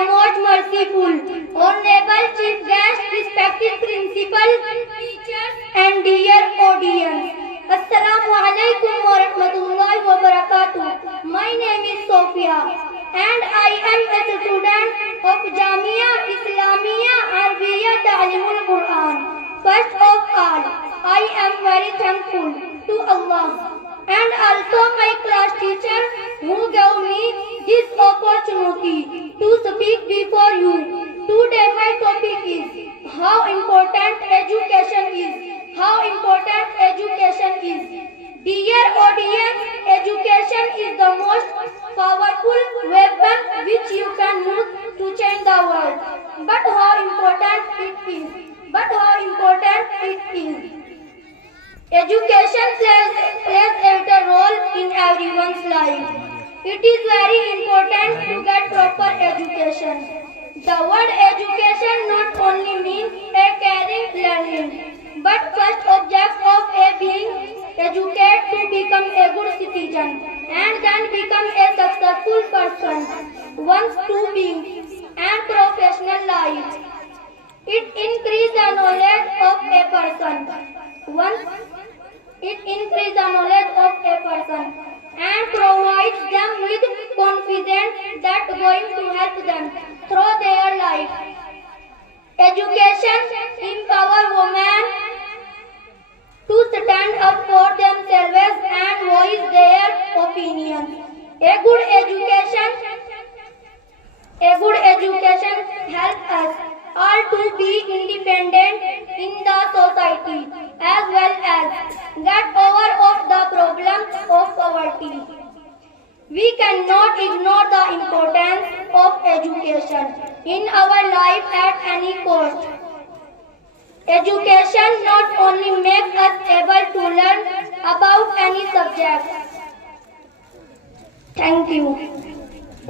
the most merciful. Honorable Chief Guest, respected principal, teachers and dear audience. Assalamu alaikum wa rahmatullahi wa barakatuh. My name is Sophia and I am a student of Jamia Islamia Arabiya Ta'limul Quran. First of all, I am very thankful to Allah and also my class teacher who gave me this opportunity to speak before you. Today my topic is how important education is. How important education is. Dear audience, education is the most powerful weapon which you can use to change the world. But how important it is. Education plays a vital role in everyone's life. It is very important to get proper education. The word education not only means a caring learning, but first object of a being educated to become a good citizen and then become a successful person. Once to being and professional life. It increases the knowledge of a person. It increases the knowledge of a person and provides them with confidence that going to help them through their life. Education empowers women to stand up for themselves and voice their opinions. A good education helps us all to be independent in the society as well as get over of the problem of poverty. We cannot ignore the importance of education in our life at any cost. Education not only makes us able to learn about any subject. Thank you.